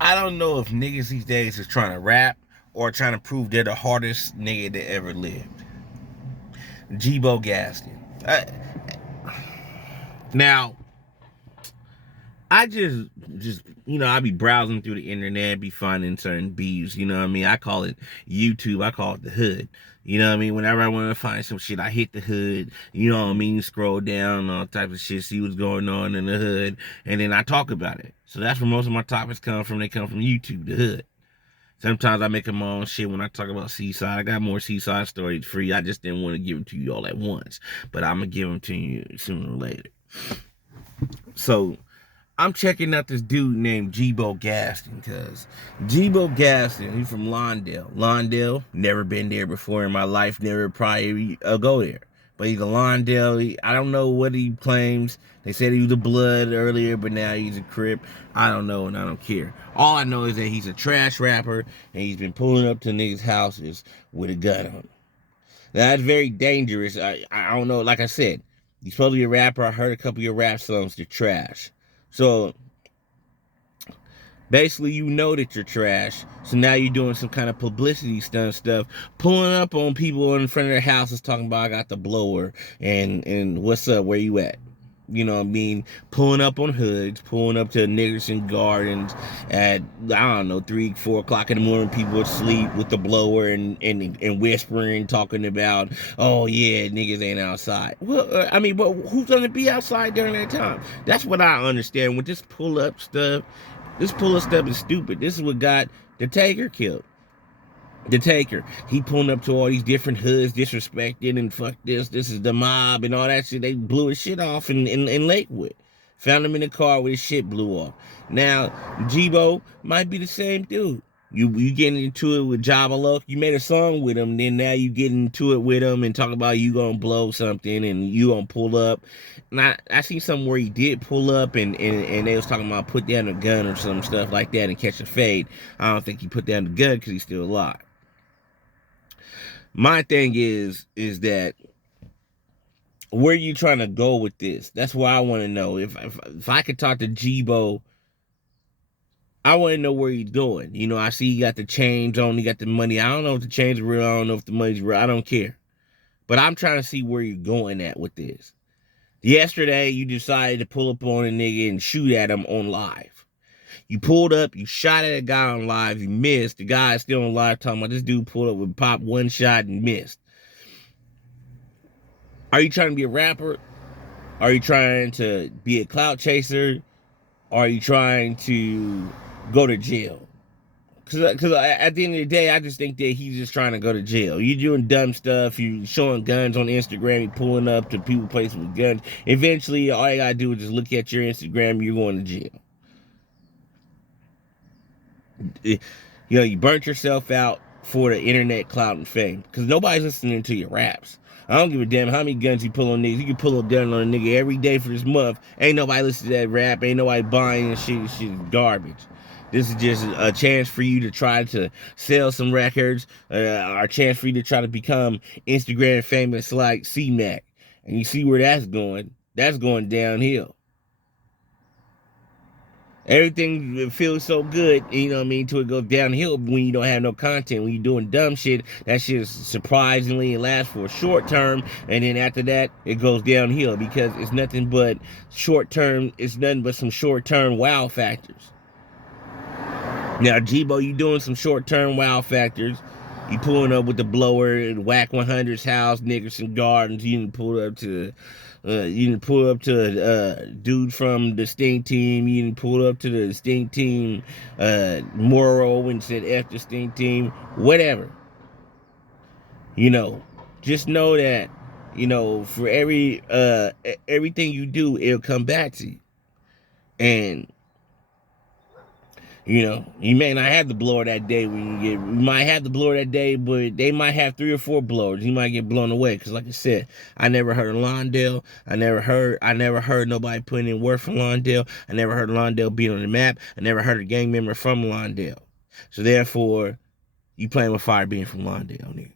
I don't know if niggas these days is trying to rap or trying to prove they're the hardest nigga that ever lived. Gaston. Now, I just I be browsing through the internet, be finding certain beefs, you know what I mean? I call it YouTube, I call it the hood. You know what I mean? Whenever I want to find some shit, I hit the hood, you know what I mean? Scroll down, all type of shit, see what's going on in the hood, and then I talk about it. So that's where most of my topics come from. They come from YouTube, the hood. Sometimes I make them my own shit when I talk about Seaside. I got more Seaside stories free. I just didn't want to give them to you all at once. But I'm going to give them to you sooner or later. So, I'm checking out this dude named Gaston, because Gaston, he's from Lawndale. Lawndale, never been there before in my life, never probably go there. But he's a Lawndale. I don't know what he claims. They said he was a blood earlier, but now he's a Crip. I don't know, and I don't care. All I know is that he's a trash rapper, and he's been pulling up to niggas' houses with a gun on him. That's very dangerous. I don't know. Like I said, he's supposed to be a rapper. I heard a couple of your rap songs. They're trash. So basically, you know that you're trash. So now you're doing some kind of publicity stuff, pulling up on people in front of their houses, talking about I got the blower and what's up, where you at? You know what I mean? Pulling up on hoods, pulling up to Nickerson Gardens at, I don't know, 3, 4 o'clock in the morning. People asleep with the blower and whispering, talking about, oh yeah, niggas ain't outside. Well, I mean, but who's gonna be outside during that time? That's what I understand with this pull up stuff. This pull up stuff is stupid. This is what got the Taker killed. The Taker. He pulling up to all these different hoods, disrespecting and fuck this is the mob and all that shit. They blew his shit off in Lakewood. Found him in the car with his shit blew off. Now, Jibo might be the same dude. You getting into it with Java Luck. You made a song with him, then now you get into it with him and talk about you gonna blow something and you gonna pull up. And I seen something where he did pull up and they was talking about put down a gun or some stuff like that and catch a fade. I don't think he put down the gun because he's still alive. My thing is that where you trying to go with this? That's what I want to know. If I could talk to Jibo, I want to know where he's going. You know, I see he got the chains on, he got the money. I don't know if the chains are real. I don't know if the money's real. I don't care. But I'm trying to see where you're going at with this. Yesterday, you decided to pull up on a nigga and shoot at him on live. You pulled up, you shot at a guy on live, you missed. The guy is still on live talking about this dude pulled up with pop one shot and missed. Are you trying to be a rapper? Are you trying to be a clout chaser? Are you trying to go to jail? Because at the end of the day, I just think that he's just trying to go to jail. You're doing dumb stuff. You're showing guns on Instagram. You're pulling up to people places with guns. Eventually, all you got to do is just look at your Instagram. You're going to jail. You know, you burnt yourself out for the internet clout and fame. Because nobody's listening to your raps. I don't give a damn how many guns you pull on niggas. You can pull a gun on a nigga every day for this month. Ain't nobody listening to that rap. Ain't nobody buying this shit. This shit is garbage. This is just a chance for you to try to sell some records, or a chance for you to try to become Instagram famous like C-Mac. And you see where that's going. That's going downhill. Everything feels so good, you know what I mean, till it goes downhill when you don't have no content. When you're doing dumb shit, that shit surprisingly lasts for a short term, and then after that, it goes downhill because it's nothing but some short-term wow factors. Now, Jibo, you doing some short-term wow factors. You pulling up with the blower and Whack 100's house, Nickerson Gardens. You didn't pull up to dude from the Sting team. You didn't pull up to the Sting team Moro and said F the Sting team. Whatever. You know, just know that, you know, for everything you do, it'll come back to you. And you know, you may not have the blower that day you might have the blower that day, but they might have 3 or 4 blowers. You might get blown away. Cause like I said, I never heard of Lawndale. I never heard nobody putting in work from Lawndale. I never heard Lawndale being on the map. I never heard a gang member from Lawndale. So therefore, you playing with fire being from Lawndale, nigga.